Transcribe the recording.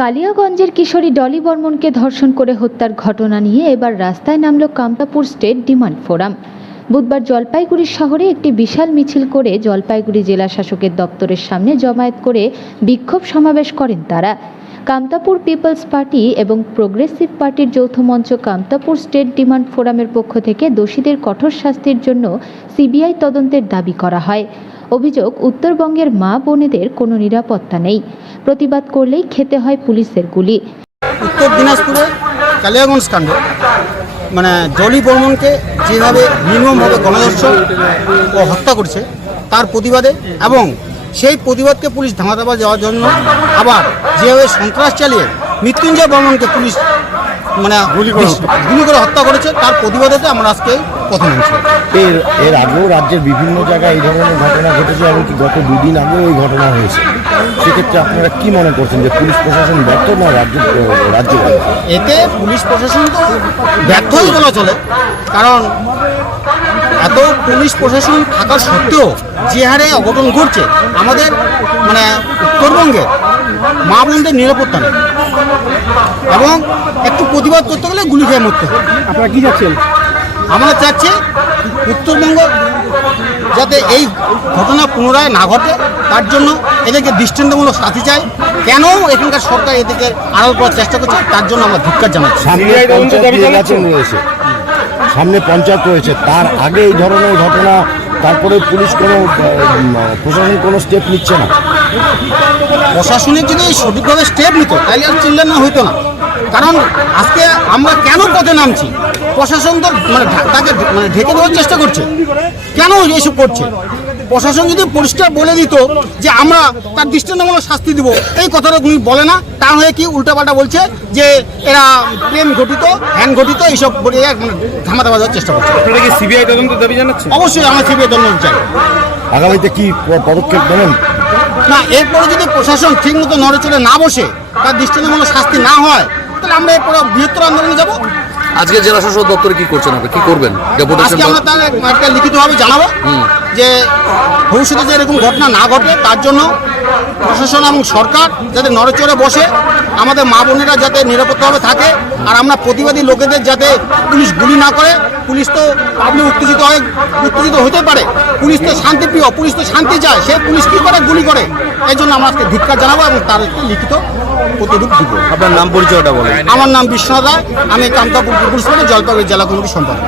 কালিয়াগঞ্জের কিশোরী ডলি বর্মনকে ধর্ষণ করে হত্যার ঘটনা নিয়ে এবার রাস্তায় নামল কামতাপুর স্টেট ডিমান্ড ফোরাম। বুধবার জলপাইগুড়ি শহরে একটি বিশাল মিছিল করে জলপাইগুড়ি জেলা শাসকের দপ্তরের সামনে জমায়েত করে বিক্ষোভ সমাবেশ করেন তারা। কামতাপুর পিপলস পার্টি এবং প্রোগ্রেসিভ পার্টির যৌথ মঞ্চ কামতাপুর স্টেট ডিমান্ড ফোরামের পক্ষ থেকে দোষীদের কঠোর শাস্তির জন্য সিবিআই তদন্তের দাবি করা হয়। অভিযোগ, উত্তরবঙ্গের মা বোনেদের কোনো নিরাপত্তা নেই, প্রতিবাদ করলেই খেতে হয় পুলিশের গুলি। উত্তর দিনাজপুরে কালিয়াগঞ্জ কাণ্ডে ডলি বর্মনকে যেভাবে নির্মমভাবে গণধর্ষণ ও হত্যা করেছে তার প্রতিবাদে এবং সেই প্রতিবাদকে পুলিশ ধামাচাপা দেওয়ার জন্য আবার যেভাবে সন্ত্রাস চালিয়ে মৃত্যুঞ্জয় বর্মনকে পুলিশ গুলি করে হত্যা করেছে তার প্রতিবাদে আমরা আজকে কথা বলছি। এর আগেও রাজ্যের বিভিন্ন জায়গায় এই ধরনের ঘটনা ঘটেছে, এমনকি গত দুদিন আগেও এই ঘটনা হয়েছে। সেক্ষেত্রে আপনারা কি মনে করছেন যে পুলিশ প্রশাসন ব্যর্থ না রাজ্য? এতে পুলিশ প্রশাসন তো ব্যর্থই বলা চলে, কারণ এত পুলিশ প্রশাসন থাকা সত্ত্বেও যে হারে অঘটন ঘটছে আমাদের উত্তরবঙ্গে মা বোনদের নিরাপত্তা নেই এবং একটু প্রতিবাদ করতে গেলে গুলি খেয়ে মরতে হবে। আপনারা কি চাচ্ছেন? আমরা চাচ্ছি উত্তরবঙ্গ যাতে এই ঘটনা পুনরায় না ঘটে, তার জন্য এদেরকে দৃষ্টান্তমূলক শাস্তি চাই। কেন এখানকার সরকার এদেরকে আড়াল করার চেষ্টা করছে তার জন্য আমরা ধিক্কার জানাচ্ছি। সামনে পঞ্চায়েত রয়েছে, তার আগে এই ধরনের ঘটনা, তারপরে পুলিশ প্রশাসন কোনো স্টেপ নিচ্ছে না। প্রশাসনের যদি সঠিকভাবে স্টেপ নিত তাহলে আর চিল্লানো হইতো না। কারণ আজকে আমরা কেন পথে নামছি, প্রশাসন তো তাকে ঢেকে দেওয়ার চেষ্টা করছে। কেন এইসব করছে? প্রশাসন যদি পরিষ্কার বলে দিত যে আমরা তার দৃষ্টান্তমূলক শাস্তি দিব, এই কথাটা উনি বলে না। তা হয়ে কি উল্টাপাল্টা বলছে যে এরা প্রেম ঘটিত, হ্যান ঘটিত, এইসব বলে ধামাচাপা দেওয়ার চেষ্টা করছে। আপনারা কি সিবিআই তদন্ত দাবি জানাচ্ছেন? অবশ্যই আমরা সিবিআই তদন্ত চাই। আগামীতে কি পদক্ষেপ নেবেন? না, এরপরে যদি প্রশাসন ঠিক মতো নড়েচড়ে না বসে, তার দৃষ্টান্তমূলক শাস্তি না হয়, তাহলে আমরা এরপরে বৃহত্তর আন্দোলনে যাব। আজকে জেলা শাসক দপ্তরে কি করছেন, আপনি কি করবেন? আজকে আমরা তাহলে একটা লিখিতভাবে জানাবো যে ভবিষ্যতে যে এরকম ঘটনা না ঘটে তার জন্য প্রশাসন এবং সরকার যাতে নড়েচড়ে বসে, আমাদের মা বোনেরা যাতে নিরাপত্তাভাবে থাকে, আর আমরা প্রতিবাদী লোকেদের যাতে পুলিশ গুলি না করে। পুলিশ তো আপনি উত্তেজিত হতে পারে, পুলিশ তো শান্তিপ্রিয়, পুলিশ তো শান্তি চায়, সে পুলিশ কী করে গুলি করে। এই জন্য আমরা আজকে ধিক্কার জানাবো এবং তার একটি লিখিত প্রতিরূপ দিব। আপনার নাম পরিচয়টা বলেন। আমার নাম বিশ্বনাথ রায়, আমি কামতাপুর পিপলস পার্টি জলপাইগুড়ি জেলা কমিটির সম্পাদক।